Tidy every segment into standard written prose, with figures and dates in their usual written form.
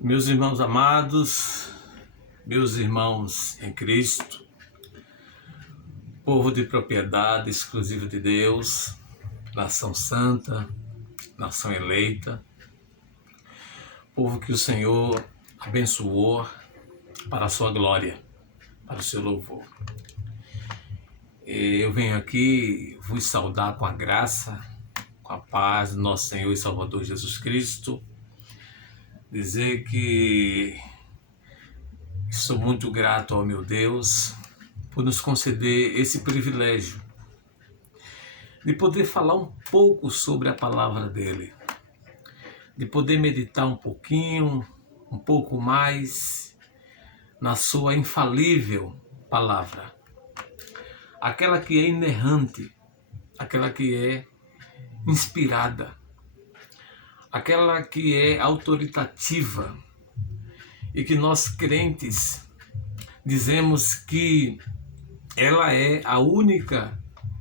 Meus irmãos amados, meus irmãos em Cristo, povo de propriedade exclusiva de Deus, nação santa, nação eleita, povo que o Senhor abençoou para a sua glória, para o seu louvor. Eu venho aqui vos saudar com a graça, com a paz do nosso Senhor e Salvador Jesus Cristo, dizer que sou muito grato ao meu Deus por nos conceder esse privilégio de poder falar um pouco sobre a palavra dele, de poder meditar um pouco mais na sua infalível palavra, aquela que é inerrante, aquela que é inspirada, aquela que é autoritativa e que nós crentes dizemos que ela é a única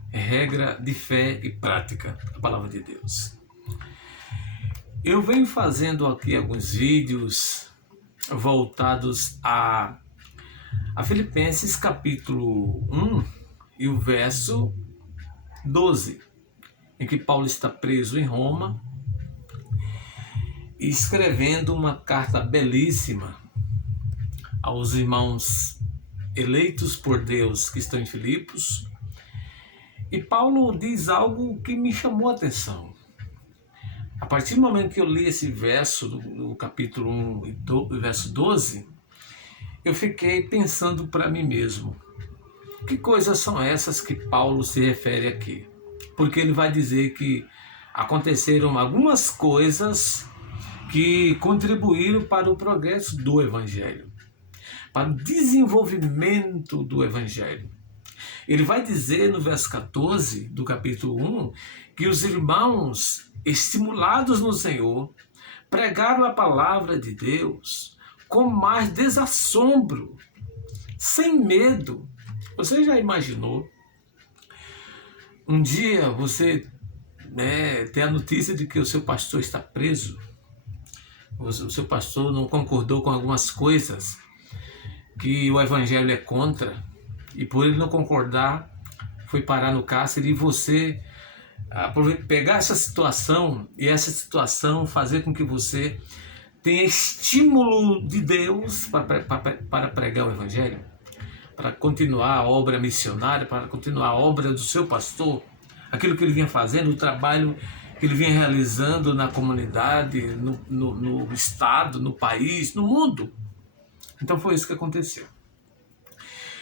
regra de fé e prática, a palavra de Deus. Eu venho fazendo aqui alguns vídeos voltados a Filipenses capítulo 1 e o verso 12, em que Paulo está preso em Roma, escrevendo uma carta belíssima aos irmãos eleitos por Deus que estão em Filipos. E Paulo diz algo que me chamou a atenção. A partir do momento que eu li esse verso do capítulo 1 e verso 12, eu fiquei pensando para mim mesmo, que coisas são essas que Paulo se refere aqui? Porque ele vai dizer que aconteceram algumas coisas que contribuíram para o progresso do Evangelho, para o desenvolvimento do Evangelho. Ele vai dizer no verso 14 do capítulo 1 que os irmãos, estimulados no Senhor, pregaram a palavra de Deus com mais desassombro, sem medo. Você já imaginou um dia você ter a notícia de que o seu pastor está preso? O seu pastor não concordou com algumas coisas que o evangelho é contra, e por ele não concordar, foi parar no cárcere, e você pegar essa situação, e essa situação fazer com que você tenha estímulo de Deus para pregar o evangelho, para continuar a obra missionária, para continuar a obra do seu pastor, aquilo que ele vinha fazendo, o trabalho que ele vinha realizando na comunidade, no estado, no país, no mundo. Então foi isso que aconteceu.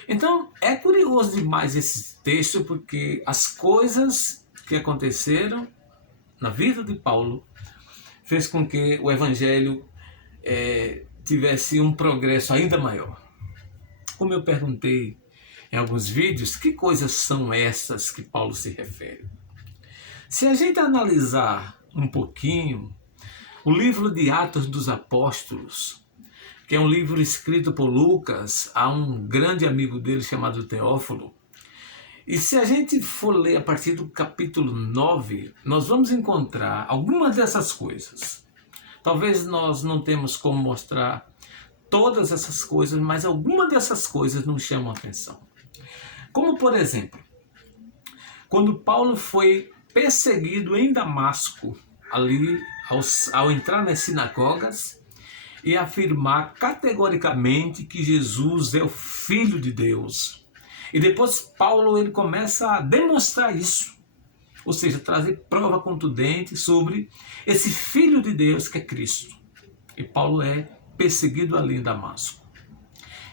Então é curioso demais esse texto, porque as coisas que aconteceram na vida de Paulo fez com que o evangelho tivesse um progresso ainda maior. Como eu perguntei em alguns vídeos, que coisas são essas que Paulo se refere? Se a gente analisar um pouquinho o livro de Atos dos Apóstolos, que é um livro escrito por Lucas a um grande amigo dele chamado Teófilo, e se a gente for ler a partir do capítulo 9, nós vamos encontrar algumas dessas coisas. Talvez nós não temos como mostrar todas essas coisas, mas algumas dessas coisas nos chamam a atenção. Como, por exemplo, quando Paulo foi perseguido em Damasco, ali ao entrar nas sinagogas e afirmar categoricamente que Jesus é o Filho de Deus. E depois Paulo ele começa a demonstrar isso, ou seja, trazer prova contundente sobre esse Filho de Deus que é Cristo. E Paulo é perseguido ali em Damasco.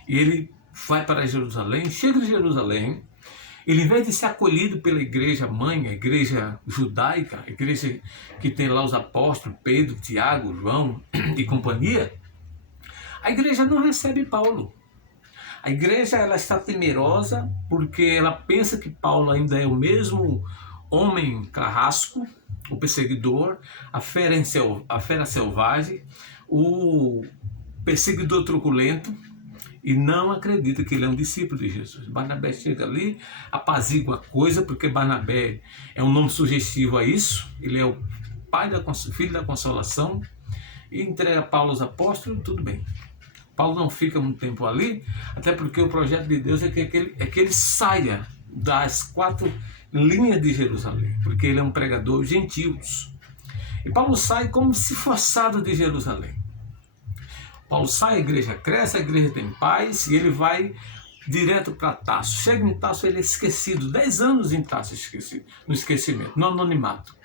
E ele vai para Jerusalém, chega em Jerusalém. Ele, em vez de ser acolhido pela igreja mãe, a igreja judaica, a igreja que tem lá os apóstolos, Pedro, Tiago, João e companhia, a igreja não recebe Paulo. A igreja ela está temerosa porque ela pensa que Paulo ainda é o mesmo homem carrasco, o perseguidor, a fera selvagem, o perseguidor truculento, e não acredita que ele é um discípulo de Jesus. Barnabé chega ali, apazigua a coisa, porque Barnabé é um nome sugestivo a isso. Ele é o filho da consolação, e entrega Paulo aos apóstolos, tudo bem. Paulo não fica muito tempo ali, até porque o projeto de Deus é que ele saia das 4 linhas de Jerusalém, porque ele é um pregador gentios. E Paulo sai como se forçado de Jerusalém. Paulo sai, a igreja cresce, a igreja tem paz, e ele vai direto para Tarso. Chega em Tarso, ele é esquecido, 10 anos em Tarso esquecido, no esquecimento, no anonimato.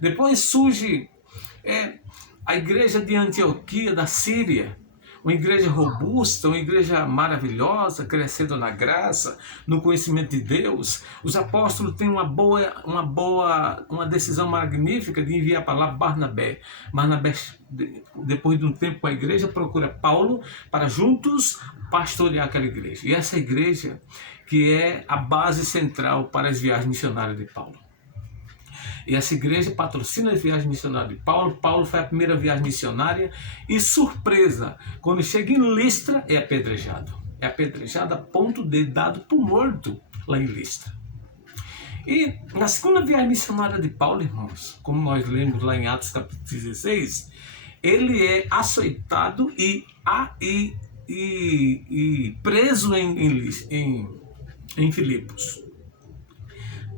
Depois surge a igreja de Antioquia, da Síria, uma igreja robusta, uma igreja maravilhosa, crescendo na graça, no conhecimento de Deus. Os apóstolos têm uma decisão magnífica de enviar para lá Barnabé. Barnabé, depois de um tempo com a igreja, procura Paulo para juntos pastorear aquela igreja. E essa igreja que é a base central para as viagens missionárias de Paulo. E essa igreja patrocina as viagens missionárias de Paulo. Paulo foi a primeira viagem missionária e, surpresa, quando chega em Listra, é apedrejado. É apedrejado a ponto de dado por morto lá em Listra. E na segunda viagem missionária de Paulo, irmãos, como nós lemos lá em Atos capítulo 16, ele é açoitado e preso em Filipos.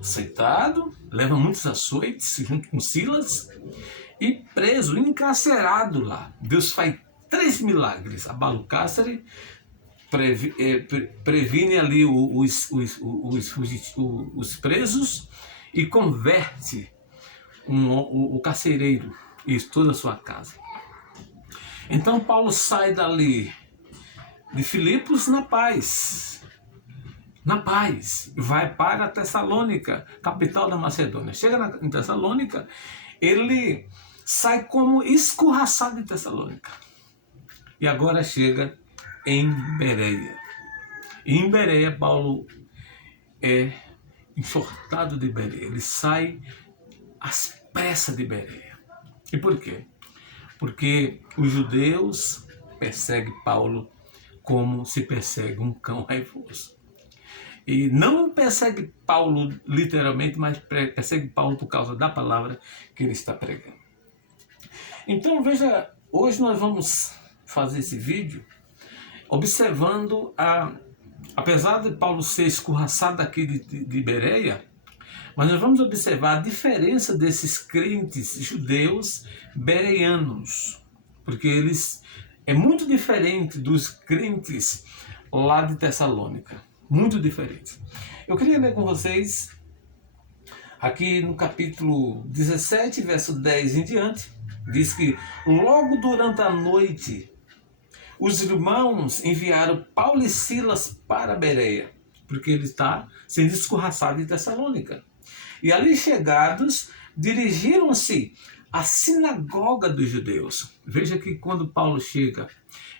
Aceitado, leva muitos açoites junto com Silas e preso, encarcerado lá. Deus faz 3 milagres, abala o cárcere, previne ali os presos e converte o carcereiro e toda a sua casa. Então Paulo sai dali de Filipos na paz, vai para Tessalônica, capital da Macedônia. Chega em Tessalônica, ele sai como escorraçado de Tessalônica. E agora chega em Bereia. E em Bereia, Paulo é enxortado de Bereia. Ele sai às pressas de Bereia. E por quê? Porque os judeus perseguem Paulo como se persegue um cão raivoso. E não persegue Paulo literalmente, mas persegue Paulo por causa da palavra que ele está pregando. Então veja, hoje nós vamos fazer esse vídeo observando, apesar de Paulo ser escorraçado aqui de Bereia, mas nós vamos observar a diferença desses crentes judeus bereanos, porque eles é muito diferente dos crentes lá de Tessalônica. Muito diferente. Eu queria ler com vocês aqui no capítulo 17, verso 10 em diante. Diz que logo durante a noite os irmãos enviaram Paulo e Silas para Bereia, porque ele está sendo escorraçado em Tessalônica. E ali chegados, dirigiram-se à sinagoga dos judeus. Veja que quando Paulo chega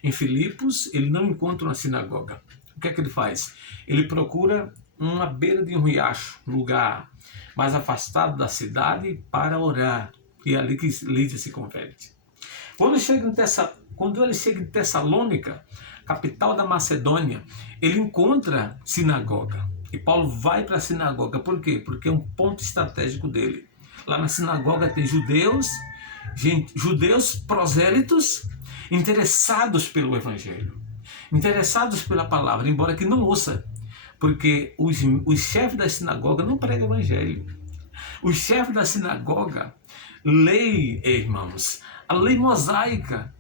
em Filipos, ele não encontra uma sinagoga. O que é que ele faz? Ele procura uma beira de um riacho, lugar mais afastado da cidade, para orar. E é ali que Lídia se converte. Quando ele chega em Tessalônica, capital da Macedônia, ele encontra sinagoga. E Paulo vai para a sinagoga. Por quê? Porque é um ponto estratégico dele. Lá na sinagoga tem judeus prosélitos, interessados pelo evangelho, interessados pela palavra, embora que não ouça, porque os chefes da sinagoga não pregam evangelho. Os chefes da sinagoga leem, irmãos, a lei mosaica,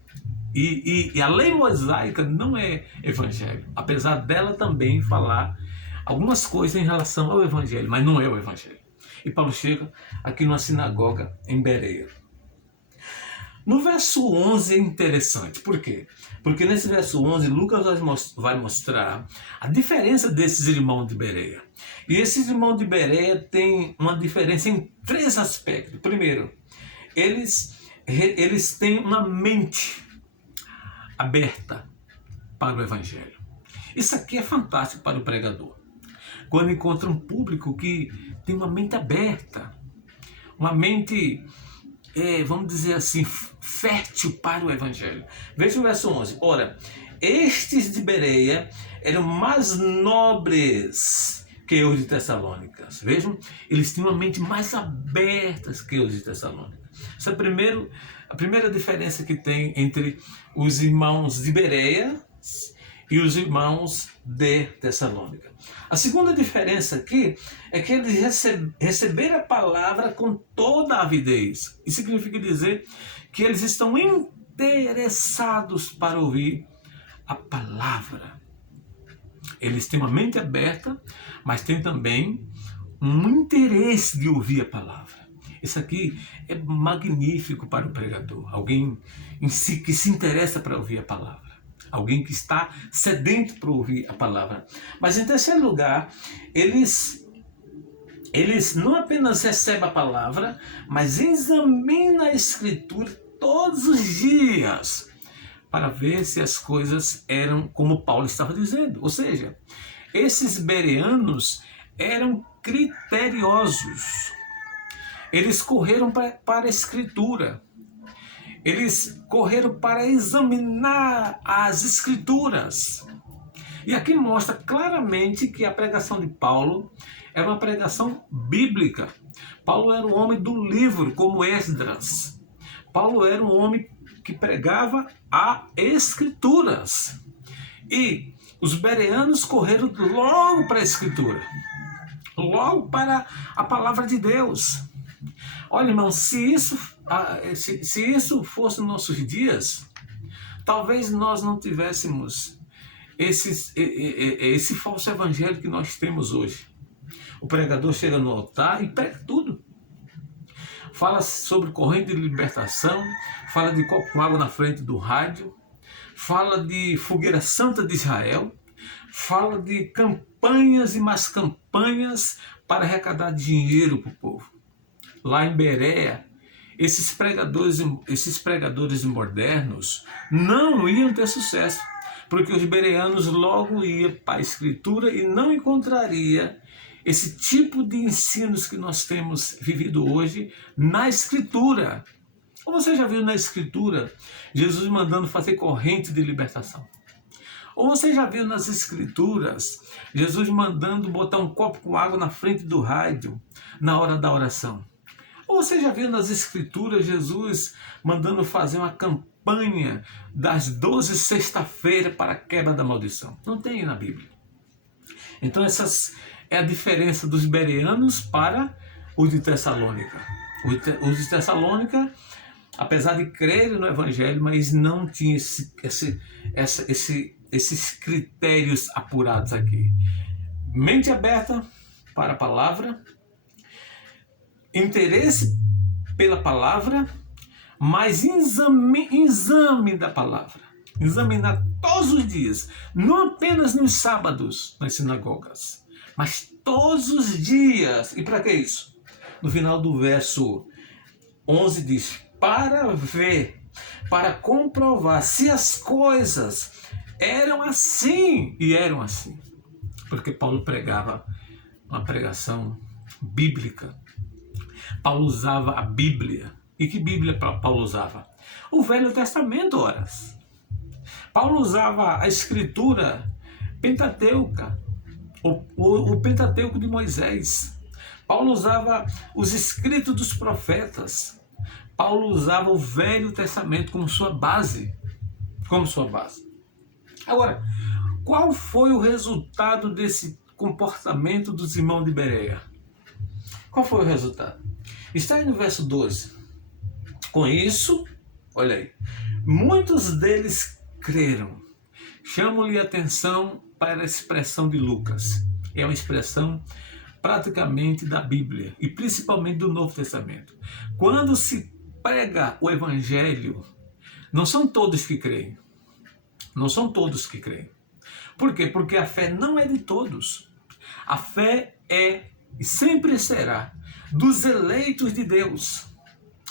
e a lei mosaica não é evangelho, apesar dela também falar algumas coisas em relação ao evangelho, mas não é o evangelho. E Paulo chega aqui numa sinagoga em Bereia. No verso 11 é interessante. Por quê? Porque nesse verso 11, Lucas vai mostrar a diferença desses irmãos de Bereia. E esses irmãos de Bereia têm uma diferença em 3 aspectos. Primeiro, eles têm uma mente aberta para o evangelho. Isso aqui é fantástico para o pregador. Quando encontra um público que tem uma mente aberta, uma mente, vamos dizer assim, fértil para o evangelho. Veja o verso 11. Ora, estes de Bereia eram mais nobres que os de Tessalônica. Vejam, eles tinham uma mente mais aberta que os de Tessalônica. Esse é o primeiro A primeira diferença que tem entre os irmãos de Bereia e os irmãos de Tessalônica. A segunda diferença aqui é que eles receberam a palavra com toda a avidez. Isso significa dizer que eles estão interessados para ouvir a palavra. Eles têm uma mente aberta, mas têm também um interesse de ouvir a palavra. Isso aqui é magnífico para o pregador. Alguém em si que se interessa para ouvir a palavra. Alguém que está sedento para ouvir a palavra. Mas em terceiro lugar, eles não apenas recebem a palavra, mas examinam a Escritura todos os dias para ver se as coisas eram como Paulo estava dizendo. Ou seja, esses bereanos eram criteriosos. Eles correram para a Escritura. Eles correram para examinar as Escrituras. E aqui mostra claramente que a pregação de Paulo era uma pregação bíblica. Paulo era um homem do livro, como Esdras. Paulo era um homem que pregava as Escrituras. E os bereanos correram logo para a Escritura. Logo para a palavra de Deus. Olha, irmão, se isso fosse nos nossos dias, talvez nós não tivéssemos esse falso evangelho que nós temos hoje. O pregador chega no altar e prega tudo. Fala sobre corrente de libertação, fala de copo com água na frente do rádio, fala de fogueira santa de Israel, fala de campanhas e mais campanhas para arrecadar dinheiro para o povo. Lá em Bereia, esses pregadores modernos não iam ter sucesso, porque os bereanos logo iam para a Escritura e não encontraria esse tipo de ensinos que nós temos vivido hoje na Escritura. Ou você já viu na Escritura Jesus mandando fazer corrente de libertação? Ou você já viu nas Escrituras Jesus mandando botar um copo com água na frente do rádio na hora da oração? Ou você já viu nas Escrituras Jesus mandando fazer uma campanha das 12 sexta-feira para a quebra da maldição? Não tem na Bíblia. Então essa é a diferença dos bereanos para os de Tessalônica. Os de Tessalônica, apesar de crerem no Evangelho, mas não tinham esses critérios apurados aqui. Mente aberta para a palavra, interesse pela palavra, mas exame da palavra. Examinar todos os dias, não apenas nos sábados nas sinagogas, mas todos os dias. E para que isso? No final do verso 11 diz: para ver, para comprovar se as coisas eram assim, e eram assim. Porque Paulo pregava uma pregação bíblica. Paulo usava a Bíblia. E que Bíblia Paulo usava? O Velho Testamento, horas. Paulo usava a Escritura Pentateuca, o Pentateuco de Moisés. Paulo usava os escritos dos profetas. Paulo usava o Velho Testamento como sua base. Agora, qual foi o resultado desse comportamento dos irmãos de Bereia? Qual foi o resultado? Está aí no verso 12. Com isso, olha aí, muitos deles creram. Chamo-lhe a atenção para a expressão de Lucas. É uma expressão praticamente da Bíblia e principalmente do Novo Testamento. Quando se prega o Evangelho, não são todos que creem. Não são todos que creem. Por quê? Porque a fé não é de todos. A fé é e sempre será dos eleitos de Deus.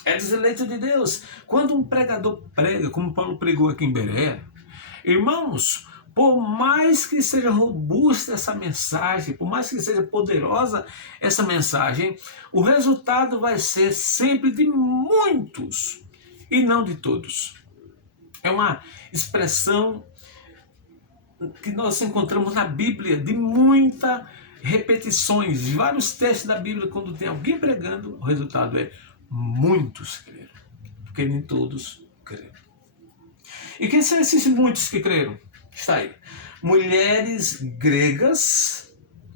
É dos eleitos de Deus. Quando um pregador prega, como Paulo pregou aqui em Bereia, irmãos, por mais que seja robusta essa mensagem, por mais que seja poderosa essa mensagem, o resultado vai ser sempre de muitos e não de todos. É uma expressão que nós encontramos na Bíblia, de muitas repetições, de vários textos da Bíblia. Quando tem alguém pregando, o resultado é muitos creram. porque nem todos creram. E quem são esses muitos que creram? Está aí. Mulheres gregas,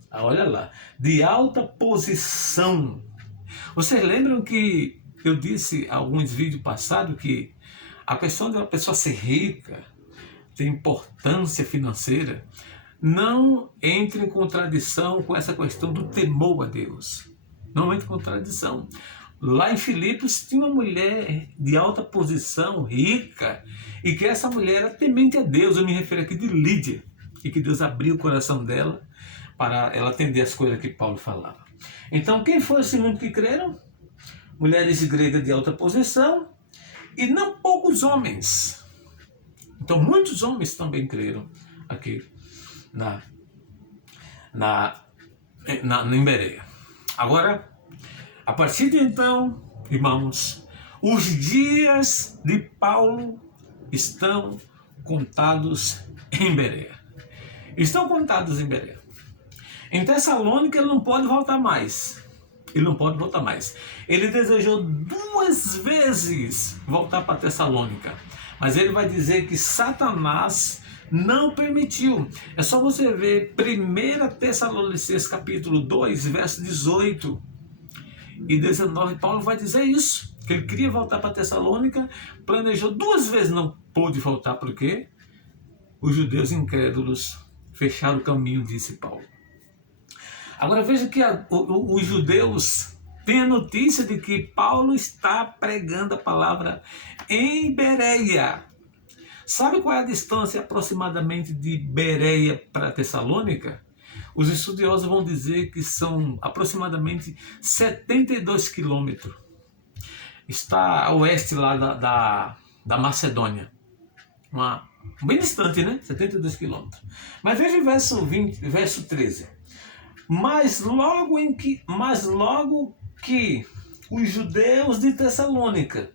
olha lá, de alta posição. Vocês lembram que eu disse em alguns vídeos passados que a questão de uma pessoa ser rica, ter importância financeira, não entra em contradição com essa questão do temor a Deus. Não entra em contradição. Lá em Filipos tinha uma mulher de alta posição, rica, e que essa mulher era temente a Deus. Eu me refiro aqui de Lídia, e que Deus abriu o coração dela para ela atender as coisas que Paulo falava. Então, quem foi esse mundo que creram? Mulheres gregas de alta posição e não poucos homens. Então, muitos homens também creram aqui em Bereia. Agora, a partir de então, irmãos, os dias de Paulo estão contados em Bereia. Estão contados em Bereia. Em Tessalônica ele não pode voltar mais. Ele desejou 2 vezes voltar para Tessalônica. Mas ele vai dizer que Satanás não permitiu. É só você ver 1 Tessalonicenses capítulo 2, verso 18 e 19. Paulo vai dizer isso, que ele queria voltar para Tessalônica, planejou 2 vezes, não pôde voltar, porque os judeus incrédulos fecharam o caminho, disse Paulo. Agora veja que os judeus têm a notícia de que Paulo está pregando a palavra em Bereia. Sabe qual é a distância aproximadamente de Bereia para Tessalônica? Os estudiosos vão dizer que são aproximadamente 72 quilômetros. Está a oeste lá da Macedônia. Bem distante, né? 72 quilômetros. Mas veja o verso 13. Mas logo que os judeus de Tessalônica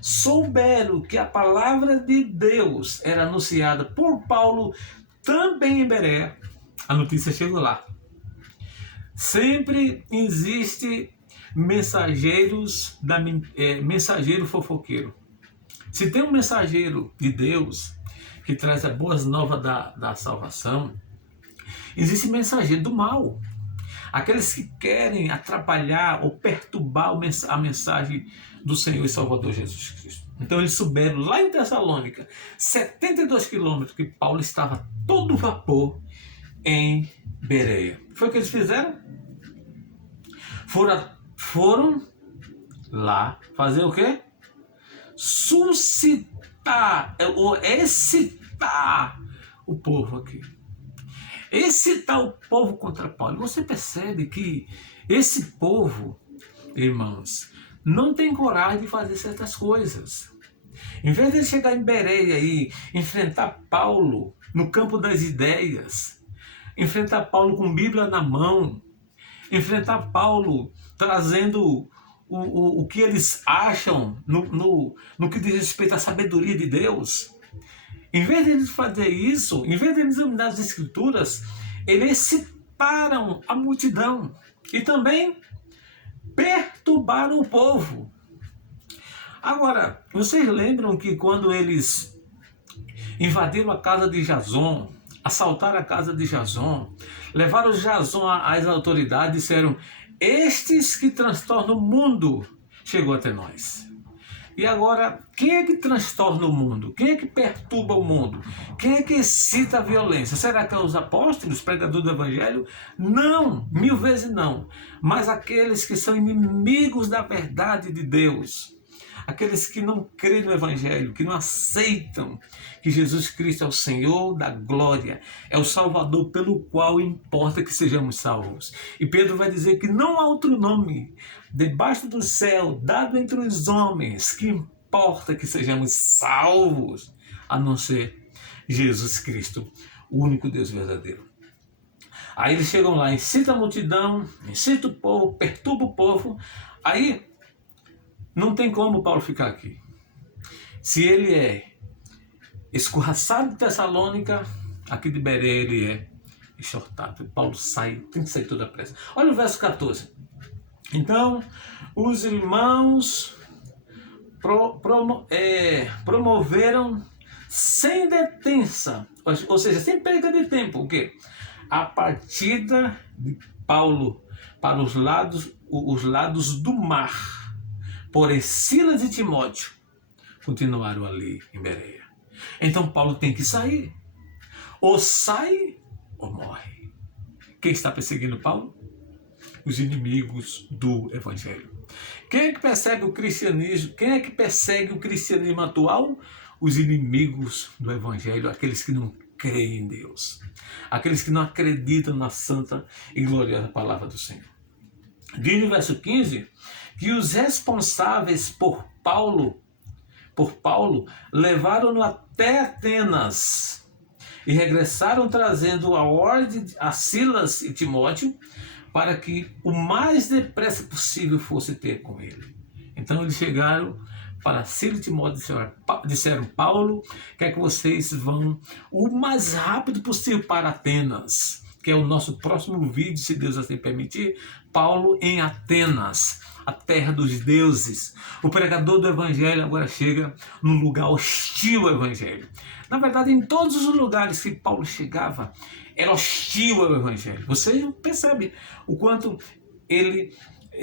souberam que a palavra de Deus era anunciada por Paulo também em Bereia, a notícia chegou lá. Sempre existe mensageiro fofoqueiro. Se tem um mensageiro de Deus que traz as boas novas da salvação, existe mensageiro do mal. Aqueles que querem atrapalhar ou perturbar a mensagem do Senhor e Salvador Jesus Cristo. Então eles souberam lá em Tessalônica, 72 quilômetros, que Paulo estava todo vapor em Bereia. Foi o que eles fizeram? Foram lá fazer o quê? Suscitar, ou excitar o povo aqui. Excitar o povo contra Paulo. Você percebe que esse povo, irmãos, não tem coragem de fazer certas coisas. Em vez de ele chegar em Bereia e enfrentar Paulo no campo das ideias, enfrentar Paulo com Bíblia na mão, enfrentar Paulo trazendo o que eles acham no que diz respeito à sabedoria de Deus, em vez de eles fazer isso, em vez de eles examinar as Escrituras, eles excitaram a multidão e também perturbaram o povo. Agora, vocês lembram que quando eles invadiram a casa de Jason, assaltaram a casa de Jason, levaram Jason às autoridades e disseram: estes que transtornam o mundo chegou até nós. E agora, quem é que transtorna o mundo? Quem é que perturba o mundo? Quem é que excita a violência? Será que é os apóstolos, pregadores do evangelho? Não, 1000 vezes não. Mas aqueles que são inimigos da verdade de Deus. Aqueles que não creem no evangelho, que não aceitam que Jesus Cristo é o Senhor da glória, é o Salvador pelo qual importa que sejamos salvos. E Pedro vai dizer que não há outro nome debaixo do céu dado entre os homens que importa que sejamos salvos, a não ser Jesus Cristo, o único Deus verdadeiro. Aí eles chegam lá, incita a multidão, incita o povo, perturba o povo. Aí não tem como Paulo ficar aqui. Se ele é escorraçado de Tessalônica, aqui de Bereia ele é exortado. Paulo sai, tem que sair toda a pressa. Olha o verso 14. Então, os irmãos promoveram sem detença, ou seja, sem perda de tempo, o quê? A partida de Paulo para os lados do mar. Porém, Silas e Timóteo continuaram ali em Bereia. Então Paulo tem que sair. Ou sai ou morre. Quem está perseguindo Paulo? Os inimigos do Evangelho. Quem é que persegue o cristianismo? Quem é que persegue o cristianismo atual? Os inimigos do Evangelho, aqueles que não creem em Deus, aqueles que não acreditam na santa e gloriosa palavra do Senhor. Diz no verso 15 que os responsáveis por Paulo levaram-no até Atenas e regressaram trazendo a ordem a Silas e Timóteo para que o mais depressa possível fosse ter com ele. Então eles chegaram para Silas e Timóteo e disseram: Paulo, quer que vocês vão o mais rápido possível para Atenas, que é o nosso próximo vídeo, se Deus assim permitir. Paulo em Atenas, a terra dos deuses. O pregador do Evangelho agora chega num lugar hostil ao Evangelho. Na verdade, em todos os lugares que Paulo chegava, era hostil ao Evangelho. Você percebe o quanto ele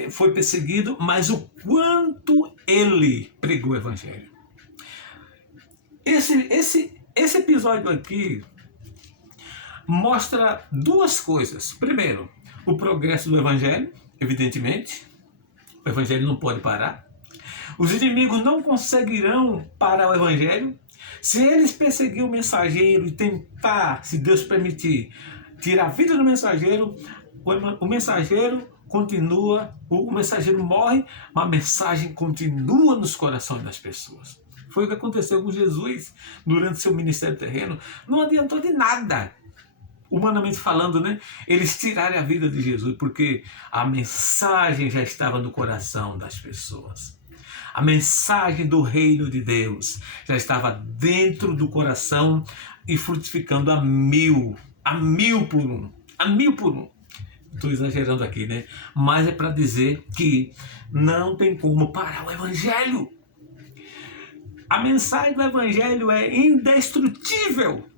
foi perseguido, mas o quanto ele pregou o Evangelho. Esse episódio aqui mostra duas coisas. Primeiro, o progresso do Evangelho, evidentemente. O Evangelho não pode parar. Os inimigos não conseguirão parar o Evangelho. Se eles perseguirem o mensageiro e tentar, se Deus permitir, tirar a vida do mensageiro, o mensageiro continua, o mensageiro morre, mas a mensagem continua nos corações das pessoas. Foi o que aconteceu com Jesus durante seu ministério terreno. Não adiantou de nada, humanamente falando, né? Eles tiraram a vida de Jesus, porque a mensagem já estava no coração das pessoas. A mensagem do reino de Deus já estava dentro do coração e frutificando a mil por um. Estou exagerando aqui, né? Mas é para dizer que não tem como parar o Evangelho. A mensagem do Evangelho é indestrutível.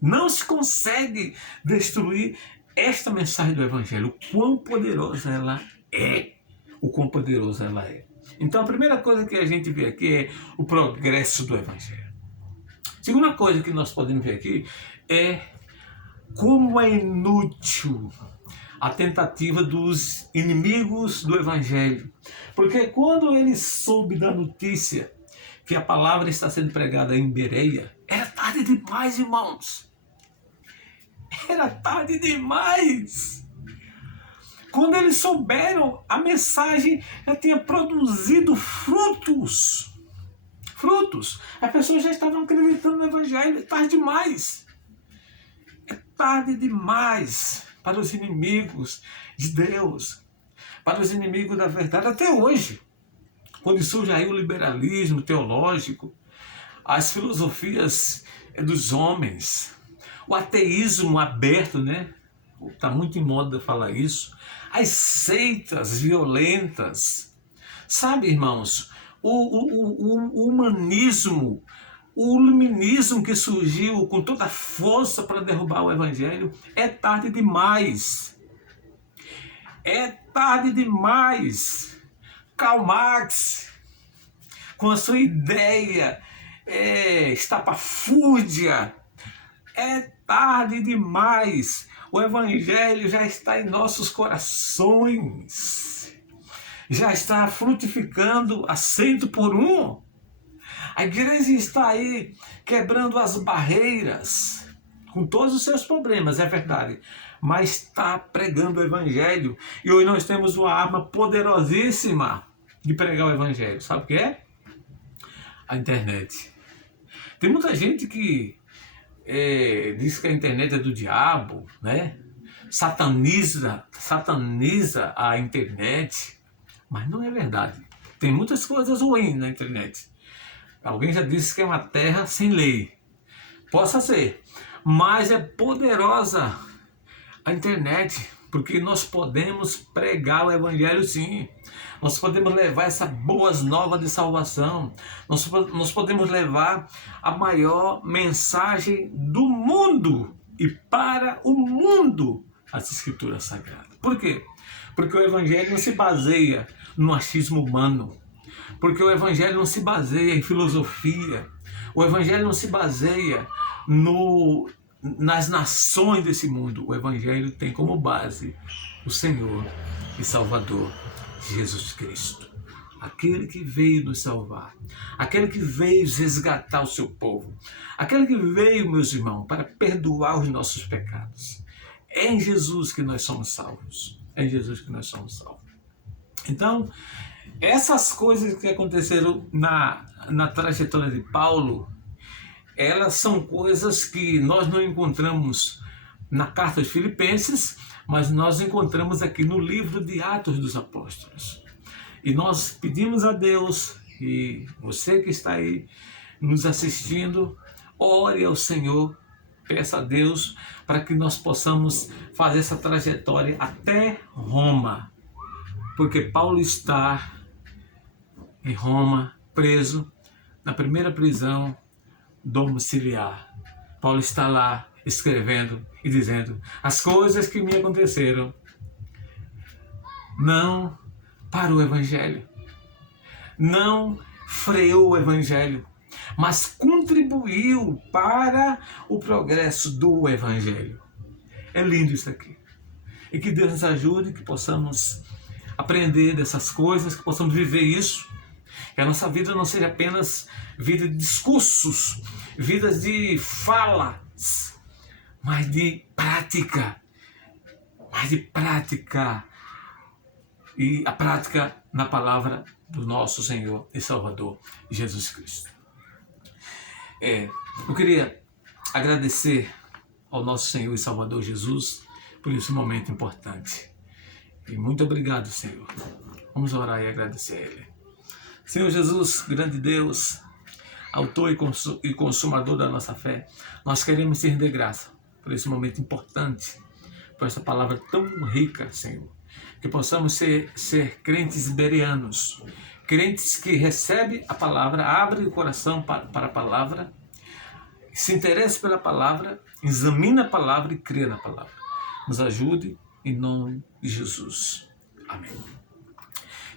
Não se consegue destruir esta mensagem do Evangelho. O quão poderosa ela é. Então a primeira coisa que a gente vê aqui é o progresso do Evangelho. Segunda coisa que nós podemos ver aqui é como é inútil a tentativa dos inimigos do Evangelho. Porque quando ele soube da notícia que a palavra está sendo pregada em Bereia, era tarde demais, irmãos. Era tarde demais. Quando eles souberam, a mensagem já tinha produzido frutos. As pessoas já estavam acreditando no Evangelho. É tarde demais. É tarde demais para os inimigos de Deus, para os inimigos da verdade. Até hoje, quando surge aí o liberalismo teológico, as filosofias dos homens, o ateísmo aberto, né? Está muito em moda falar isso. As seitas violentas. Sabe, irmãos, o humanismo, o iluminismo que surgiu com toda a força para derrubar o Evangelho, é tarde demais. É tarde demais. Karl Marx, com a sua ideia estapafúrdia, é tarde demais. O Evangelho já está em nossos corações, já está frutificando a 100%. A igreja está aí quebrando as barreiras, com todos os seus problemas, é verdade, mas está pregando o Evangelho. E hoje nós temos uma arma poderosíssima de pregar o Evangelho. Sabe o que é? A internet. Tem muita gente que diz que a internet é do diabo, né? Sataniza a internet, mas não é verdade. Tem muitas coisas ruins na internet. Alguém já disse que é uma terra sem lei. Possa ser, mas é poderosa a internet. porque nós podemos pregar o Evangelho sim. Nós podemos levar essa boas novas de salvação. Nós podemos levar a maior mensagem do mundo e para o mundo as Escrituras Sagradas. Por quê? Porque o Evangelho não se baseia no achismo humano. Porque o Evangelho não se baseia em filosofia. O Evangelho não se baseia nas nações desse mundo. O Evangelho tem como base o Senhor e Salvador Jesus Cristo. Aquele que veio nos salvar. Aquele que veio resgatar o seu povo. Aquele que veio, meus irmãos, para perdoar os nossos pecados. É em Jesus que nós somos salvos. É em Jesus que nós somos salvos. Então, essas coisas que aconteceram na trajetória de Paulo, elas são coisas que nós não encontramos na carta de Filipenses, mas nós encontramos aqui no livro de Atos dos Apóstolos. E nós pedimos a Deus, e você que está aí nos assistindo, ore ao Senhor, peça a Deus para que nós possamos fazer essa trajetória até Roma. Porque Paulo está em Roma, preso, na primeira prisão domiciliar. Paulo está lá escrevendo e dizendo: as coisas que me aconteceram não parou o Evangelho, não freou o Evangelho, mas contribuiu para o progresso do Evangelho. É lindo isso aqui. E que Deus nos ajude, que possamos aprender dessas coisas, que possamos viver isso. Que a nossa vida não seja apenas vida de discursos, vidas de falas, mas de prática. E a prática na palavra do nosso Senhor e Salvador Jesus Cristo. Eu queria agradecer ao nosso Senhor e Salvador Jesus por esse momento importante. E muito obrigado, Senhor. Vamos orar e agradecer a Ele. Senhor Jesus, grande Deus, autor e consumador da nossa fé, nós queremos te render graça por esse momento importante, por essa palavra tão rica, Senhor. Que possamos ser crentes bereanos, crentes que recebem a palavra, abrem o coração para a palavra, se interessa pela palavra, examina a palavra e crê na palavra. Nos ajude em nome de Jesus. Amém.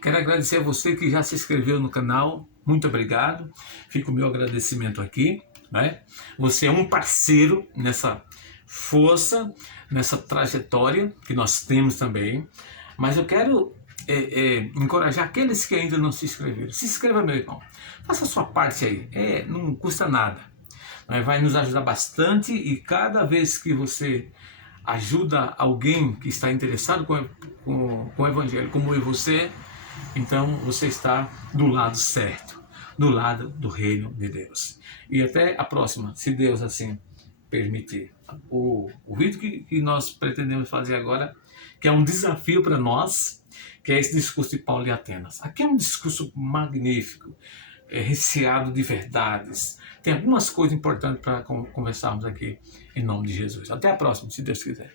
Quero agradecer a você que já se inscreveu no canal. Muito obrigado. Fica o meu agradecimento aqui, né? Você é um parceiro nessa força, nessa trajetória que nós temos também. Mas eu quero encorajar aqueles que ainda não se inscreveram. Se inscreva, meu irmão. Faça a sua parte aí. Não custa nada. Vai nos ajudar bastante e cada vez que você ajuda alguém que está interessado com o Evangelho, como eu e você, então você está do lado certo, do lado do reino de Deus. E até a próxima, se Deus assim permitir. O vídeo que nós pretendemos fazer agora, que é um desafio para nós, que é esse discurso de Paulo em Atenas. Aqui é um discurso magnífico, recheado de verdades. Tem algumas coisas importantes para conversarmos aqui em nome de Jesus. Até a próxima, se Deus quiser.